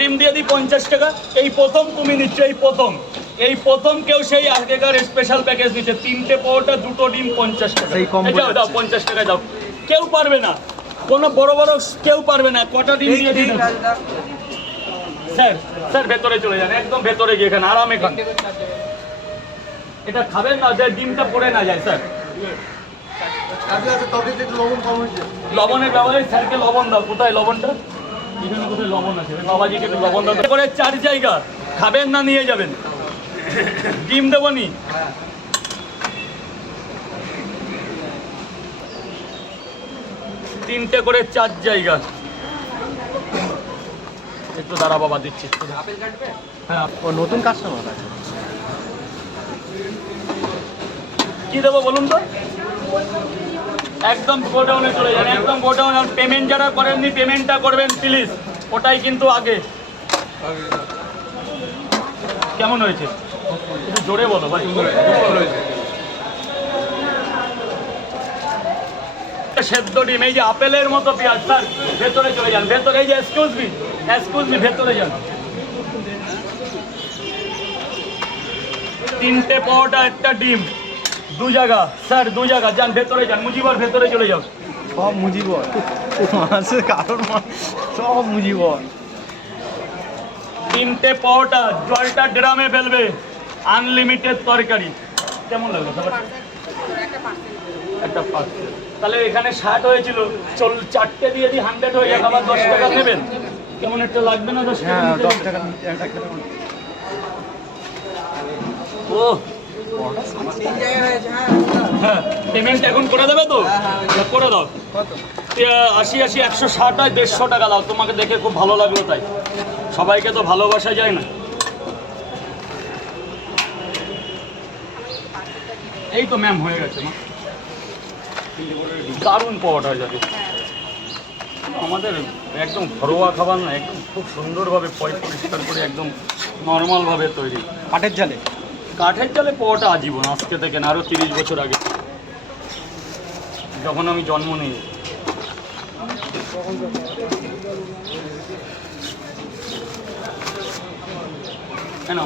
ডিম দিয়ে দিই 50 টাকা। এই প্রথম তুমি নিচ্ছ, এই প্রথম কেউ সেই আগেকার স্পেশাল প্যাকেজ নিচ্ছে, 3টে পরোটা 2টো ডিম 50 টাকা। যাও দাও 50 টাকায় দাও, কেউ পারবে না, কোনো বড় বড় কেউ পারবে না। কটা ডিম দিয়ে দিন স্যার? স্যার ভেতরে চলে যান, একদম ভেতরে গিয়ে এখানে আরামে খান। এটা খাবেন না যে ডিমটা পড়ে না যায় স্যার। লবণের ব্যবহারে স্যারকে লবণ দাও। কোথায় লবণটা? এখানে কোথায় লবণ আছে? বাবাজিকে একটু লবণ দাও করে 4 জায়গা। খাবেন না নিয়ে যাবেন। ডিম দেবো নি? তিনটে করে 4 জায়গা। একটু দাঁড়া বাবা, দিচ্ছি। হ্যাঁ, ও নতুন কাস্টমার আছে। কি দেবো বলুন তো? একদম গোডাউনে চলে যান, একদম গোডাউন। আর পেমেন্ট যারা করেননি পেমেন্টটা করবেন প্লিজ, ওটাই কিন্তু আগে। কেমন হয়েছে একটু জোরে বলো ভাই। সেদ্ধ ডিম, এই যে আপেলের মতো পেঁয়াজ। স্যার ভেতরে চলে যান, ভেতরে। এই যে এক্সকিউজ মি, ভেতরে যান। 3টে পরোটা, 1টা ডিম, 2 জায়গা স্যার, 2 জায়গা। যান ভেতরে যান, মুজিবর ভেতরে চলে যাও। সব মুজিবর মাসে কারণ সব মুজিবর। 3টে পরোটা, জলটা ড্রামে ফেলবে, আনলিমিটেড তরকারি। কেমন লাগলো খাবার? একটা পার্সেল। তাহলে এখানে 60 হয়েছিল, 4টে দিয়ে দিই 100 হয়ে যাবে। আবার 10 টাকা নেবেন? কেমন একটা লাগবে না? 10 টাকা। হ্যাঁ 10 টাকা। ও হ্যাঁ, পেমেন্ট এখন করে দেবে তো? করে দাও। 80 80 160 আর 150 টাকা দাও। তোমাকে দেখে খুব ভালো লাগলো, তাই সবাইকে তো ভালোবাসা যায় না। এই তো ম্যাম হয়ে গেছে মা। দারুণ পরোটা হয়ে যাবে। আমাদের একদম ঘরোয়া খাবার না, একদম খুব সুন্দরভাবে পরিষ্কার করে একদম নর্মালভাবে তৈরি। কাঠের জালে। কাঠের জালে পরোটা আজীবন, আজকে থেকে না, আরও 30 বছর আগে যখন আমি জন্ম নিই। হ্যাঁ না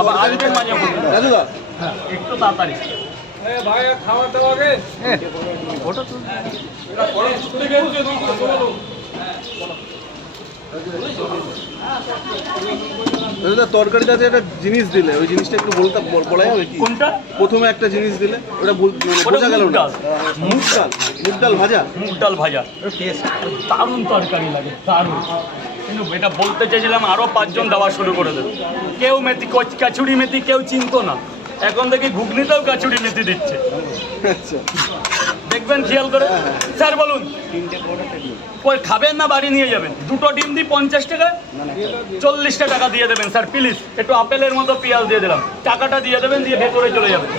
আবার আসবেন মাঝে মধ্যে। হ্যাঁ একটু তাড়াতাড়ি। ওটা তো তরকারিতে যে একটা জিনিস দিলে, ওই জিনিসটা একটু বলা যাবে কি? কোনটা? প্রথমে একটা জিনিস দিলে ওটা বোঝা গেল না। মুগ ডাল ভাজা। মুগ ডাল ভাজা দারুণ তরকারি লাগে, দারুণ। কিন্তু এটা বলতে চাইছিলাম আরও 5 জন দেওয়া শুরু করে দেবে। কেউ মেথি, কাচুরি মেথি কেউ চিনতো না, এখন দেখি ঘুগনিতেও কাচুরি মেথি দিচ্ছে। আচ্ছা, দেখবেন খেয়াল করে। স্যার বলুন, খাবেন না বাড়ি নিয়ে যাবেন? 2টো ডিম দিই 50 টাকা, 40টা টাকা দিয়ে দেবেন স্যার প্লিজ। একটু আপেলের মতো পেঁয়াজ দিয়ে দিলাম, টাকাটা দিয়ে দেবেন, দিয়ে ভেতরে চলে যাবেন।